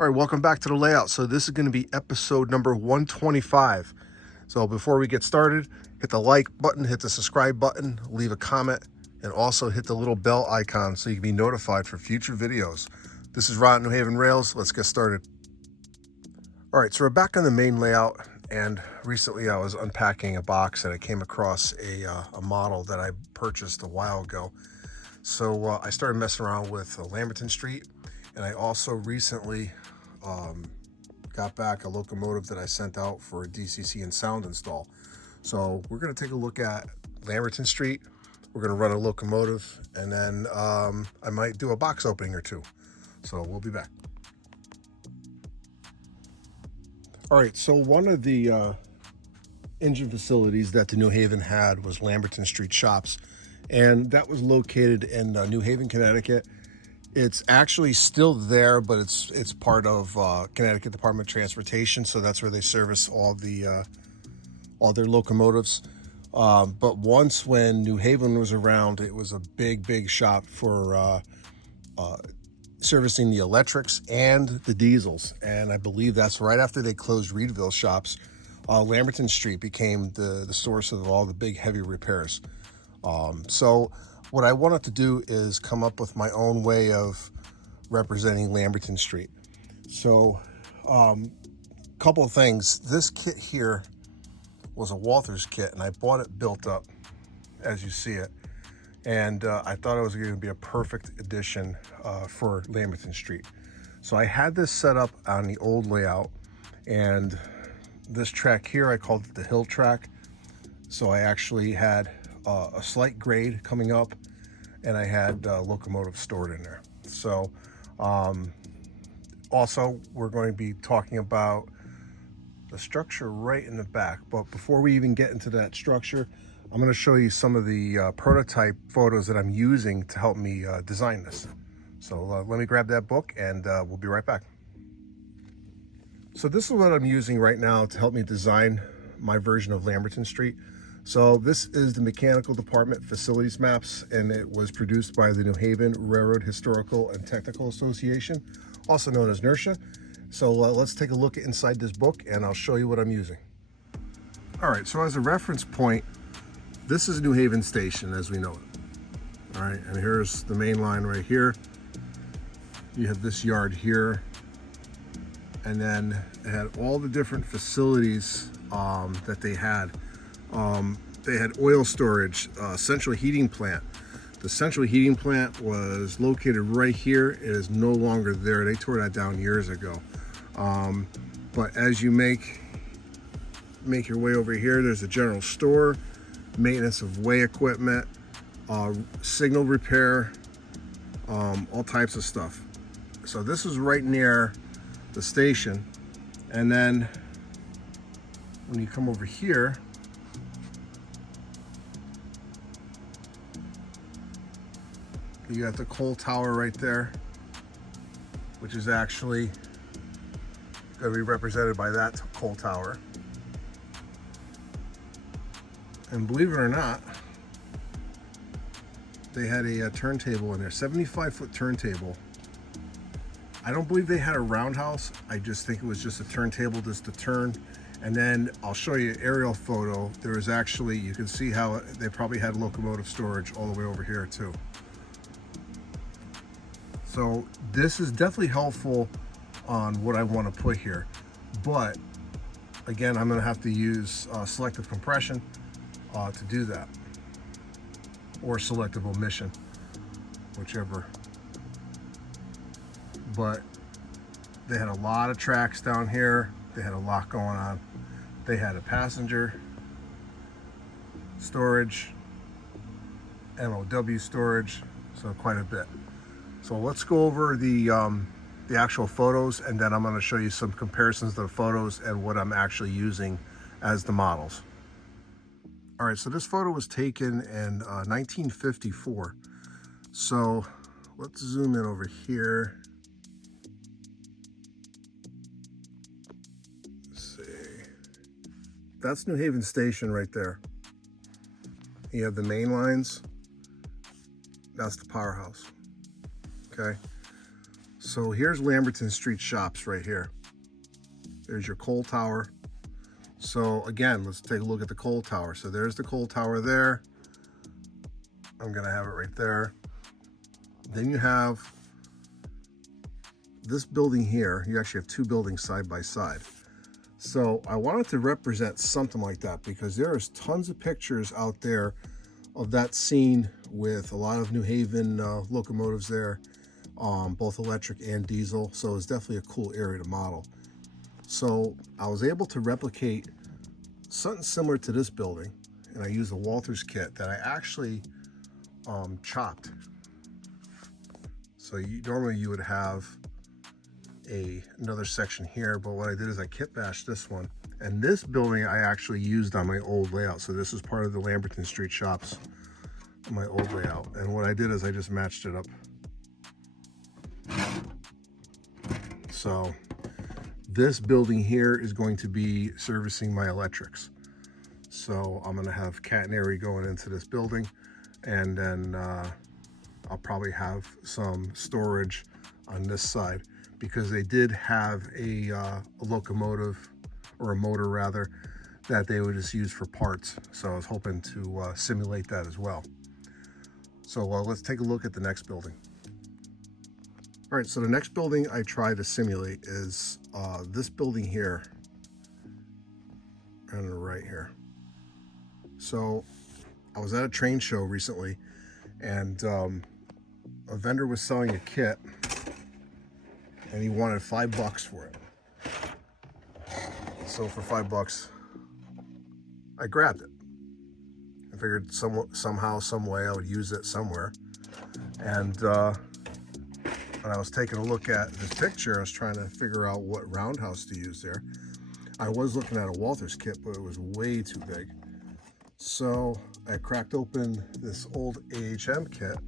All right, welcome back to the layout. So this is going to be episode number 125. So before we get started, hit the like button, hit the subscribe button, leave a comment, and also hit the little bell icon so you can be notified for future videos. This is Ron at New Haven Rails. Let's get started. All right, so we're back on the main layout, and recently I was unpacking a box and I came across a model that I purchased a while ago. So I started messing around with Lamberton Street, and I also recently got back a locomotive that I sent out for a DCC and sound install. So we're going to take a look at Lamberton Street. We're going to run a locomotive, and then I might do a box opening or two. So we'll be back. All right, so one of the engine facilities that the New Haven had was Lamberton Street Shops, and that was located in New Haven, Connecticut. It's actually still there, but it's part of Connecticut Department of Transportation, so that's where they service all their locomotives. But once, when New Haven was around, it was a big shop for servicing the electrics and the diesels. And I believe that's right after they closed Reedville shops. Lamberton Street became the source of all the big heavy repairs. So what I wanted to do is come up with my own way of representing Lamberton Street. So couple of things. This kit here was a Walther's kit, and I bought it built up as you see it. And I thought it was going to be a perfect addition for Lamberton Street. So I had this set up on the old layout, and this track here, I called it the hill track. So I actually had a slight grade coming up, and I had locomotive stored in there. So also we're going to be talking about the structure right in the back. But before we even get into that structure, I'm going to show you some of the prototype photos that I'm using to help me design this. So let me grab that book, and we'll be right back. So this is what I'm using right now to help me design my version of Lamberton Street. So this is the Mechanical Department Facilities Maps, and it was produced by the New Haven Railroad Historical and Technical Association, also known as NERSHA. So let's take a look inside this book, and I'll show you what I'm using. All right, so as a reference point, this is New Haven Station as we know it. All right, and here's the main line right here. You have this yard here, and then it had all the different facilities that they had. They had oil storage, central heating plant. The central heating plant was located right here. It is no longer there. They tore that down years ago. But as you make your way over here, there's a general store, maintenance of way equipment, signal repair, all types of stuff. So this is right near the station. And then when you come over here, you got the coal tower right there, which is actually going to be represented by that coal tower. And believe it or not, they had a turntable in there, 75-foot turntable. I don't believe they had a roundhouse. I just think it was just a turntable just to turn. And then I'll show you an aerial photo. There was actually, you can see how they probably had locomotive storage all the way over here too. So this is definitely helpful on what I want to put here. But again, I'm going to have to use selective compression to do that, or selective omission, whichever. But they had a lot of tracks down here. They had a lot going on. They had a passenger storage, MOW storage, so quite a bit. So let's go over the actual photos, and then I'm going to show you some comparisons to the photos and what I'm actually using as the models. All right, so this photo was taken in 1954. So let's zoom in over here. Let's see. That's New Haven Station right there. You have the main lines. That's the powerhouse. Okay. So here's Lamberton Street Shops right here. There's your coal tower. So again, let's take a look at the coal tower. So there's the coal tower there. I'm gonna have it right there. Then you have this building here. You actually have two buildings side by side. So I wanted to represent something like that because there's tons of pictures out there of that scene with a lot of New Haven locomotives there, both electric and diesel. So it's definitely a cool area to model. So I was able to replicate something similar to this building, and I used a Walters kit that I actually chopped. So normally you would have another section here, but what I did is I kit bashed this one, and this building I actually used on my old layout. So this is part of the Lamberton Street Shops, my old layout, and what I did is I just matched it up. So this building here is going to be servicing my electrics. So I'm going to have catenary going into this building, and then I'll probably have some storage on this side because they did have a locomotive, or a motor rather, that they would just use for parts. So I was hoping to simulate that as well. So let's take a look at the next building. All right, so the next building I try to simulate is this building here on the right here. So I was at a train show recently, and a vendor was selling a kit, and he wanted $5 for it. So for $5, I grabbed it. I figured somehow, some way I would use it somewhere. And when I was taking a look at this picture, I was trying to figure out what roundhouse to use there. I was looking at a Walters kit, but it was way too big. So I cracked open this old AHM kit.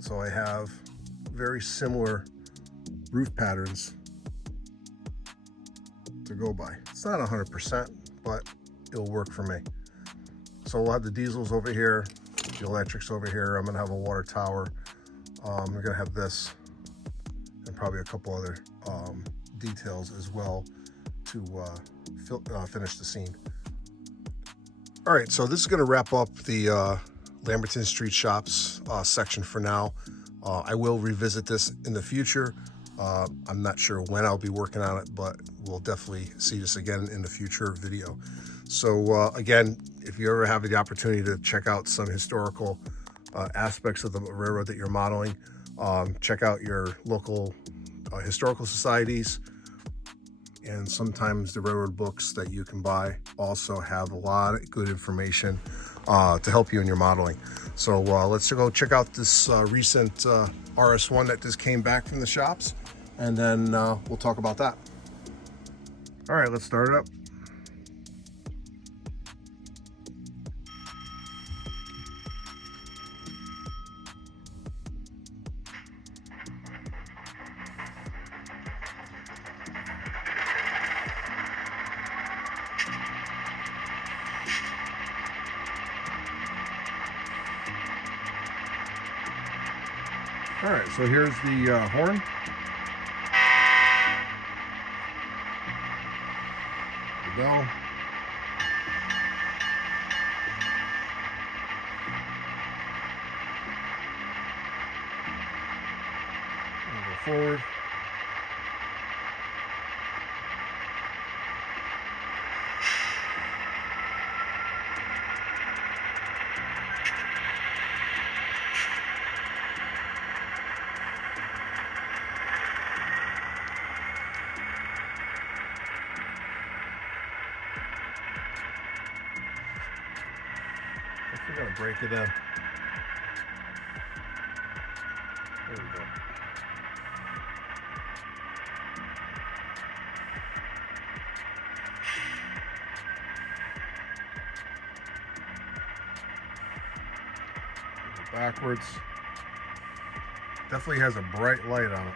So I have very similar roof patterns to go by. It's not 100%, but it'll work for me. So we'll have the diesels over here, the electrics over here. I'm gonna have a water tower. We're gonna have this and probably a couple other details as well to finish the scene. All right, so this is gonna wrap up the Lamberton Street Shops section for now. I will revisit this in the future. I'm not sure when I'll be working on it, but we'll definitely see this again in the future video. So again, if you ever have the opportunity to check out some historical aspects of the railroad that you're modeling, check out your local historical societies, and sometimes the railroad books that you can buy also have a lot of good information to help you in your modeling. So let's go check out this recent RS1 that just came back from the shops, and then we'll talk about that. All right, let's start it up. All right, so here's the horn. The bell. And go forward. We gotta break it in. There we go. Backwards. Definitely has a bright light on it.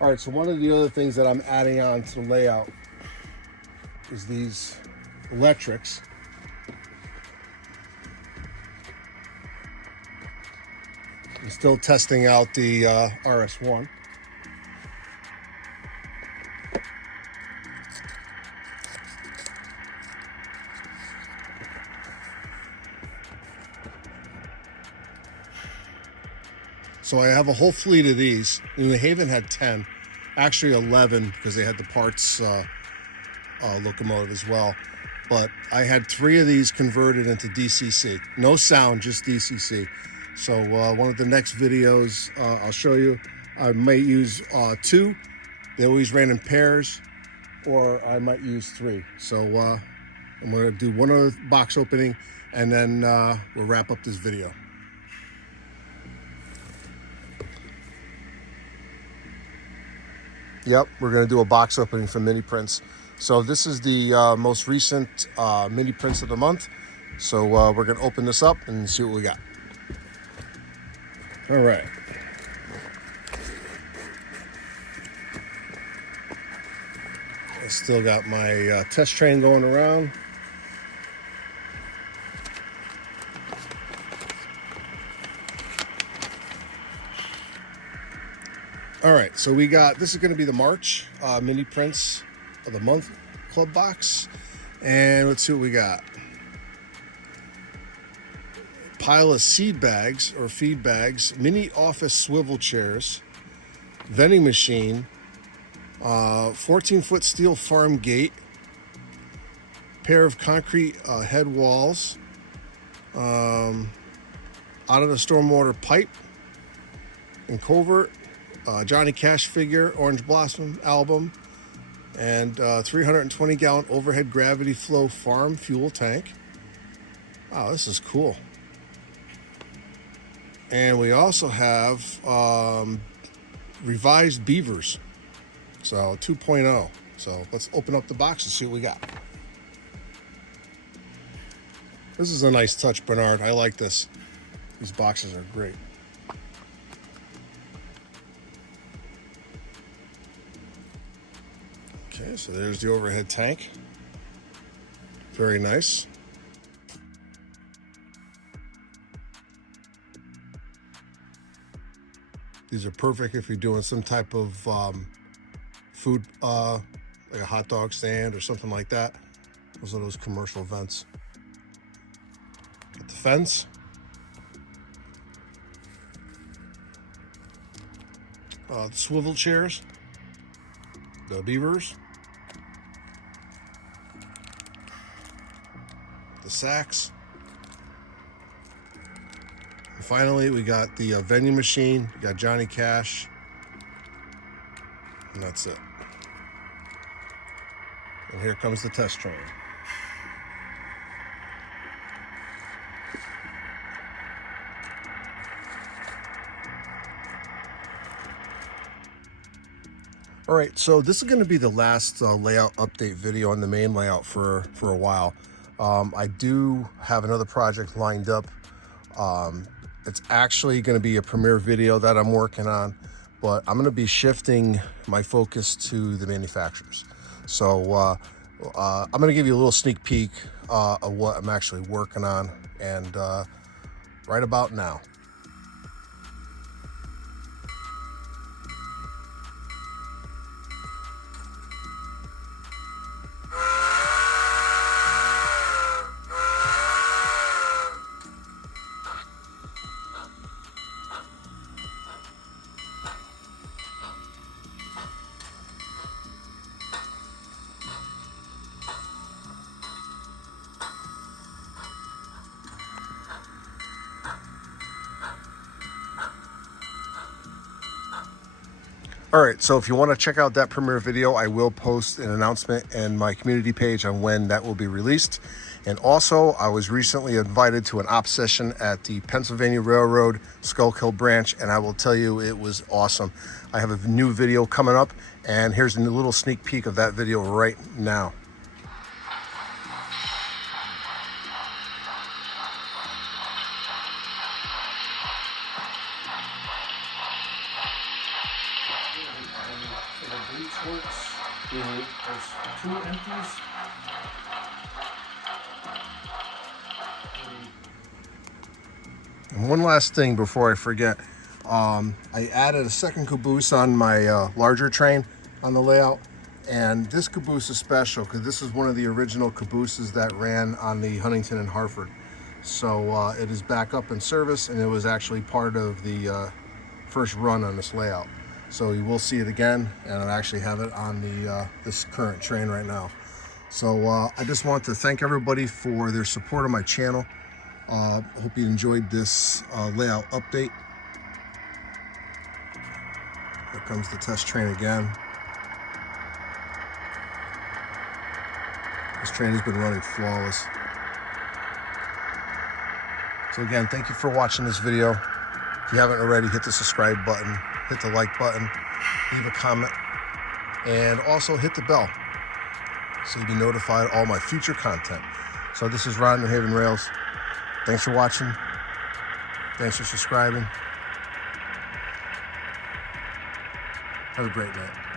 All right, so one of the other things that I'm adding on to the layout is these electrics. I'm still testing out the RS1. So I have a whole fleet of these. New Haven had 10, actually 11 because they had the parts locomotive as well. But I had 3 of these converted into DCC. No sound, just DCC. So one of the next videos I'll show you. I might use 2. They always ran in pairs, or I might use 3. So I'm going to do one other box opening, and then we'll wrap up this video. Yep, we're going to do a box opening for mini prints. So this is the most recent mini prints of the month. So we're going to open this up and see what we got. All right. I still got my test train going around. All right, so we got, this is going to be the March mini prints of the month club box. And let's see what we got. Pile of seed bags or feed bags, mini office swivel chairs, vending machine, 14-foot steel farm gate, pair of concrete head walls, out of the stormwater pipe and culvert, Johnny Cash figure, Orange Blossom album, and 320-gallon overhead gravity flow farm fuel tank. Wow, this is cool. And we also have revised beavers, so 2.0. So let's open up the box and see what we got. This is a nice touch, Bernard. I like this. These boxes are great. Okay, so there's the overhead tank. Very nice. These are perfect if you're doing some type of food, like a hot dog stand or something like that. Those are those commercial events. Got the fence. The swivel chairs. The beavers. The sacks. And finally, we got the vending machine. We got Johnny Cash. And that's it. And here comes the test train. All right, so this is going to be the last layout update video on the main layout for a while. I do have another project lined up. It's actually going to be a premiere video that I'm working on, but I'm going to be shifting my focus to the manufacturers. So I'm going to give you a little sneak peek of what I'm actually working on, and right about now. All right, so if you want to check out that premiere video, I will post an announcement in my community page on when that will be released. And also, I was recently invited to an op session at the Pennsylvania Railroad Schuylkill branch, and I will tell you it was awesome. I have a new video coming up, and here's a little sneak peek of that video right now. ports. There's 2 empties. And one last thing before I forget, I added a second caboose on my larger train on the layout, and this caboose is special because this is one of the original cabooses that ran on the Huntington and Hartford. So it is back up in service, and it was actually part of the first run on this layout. So you will see it again, and I actually have it on the this current train right now. So I just want to thank everybody for their support of my channel. Hope you enjoyed this layout update. Here comes the test train again. This train has been running flawless. So again, thank you for watching this video. If you haven't already, hit the subscribe button, hit the like button, leave a comment, and also hit the bell so you'll be notified of all my future content. So this is Ron, New Haven Rails. Thanks for watching. Thanks for subscribing. Have a great night.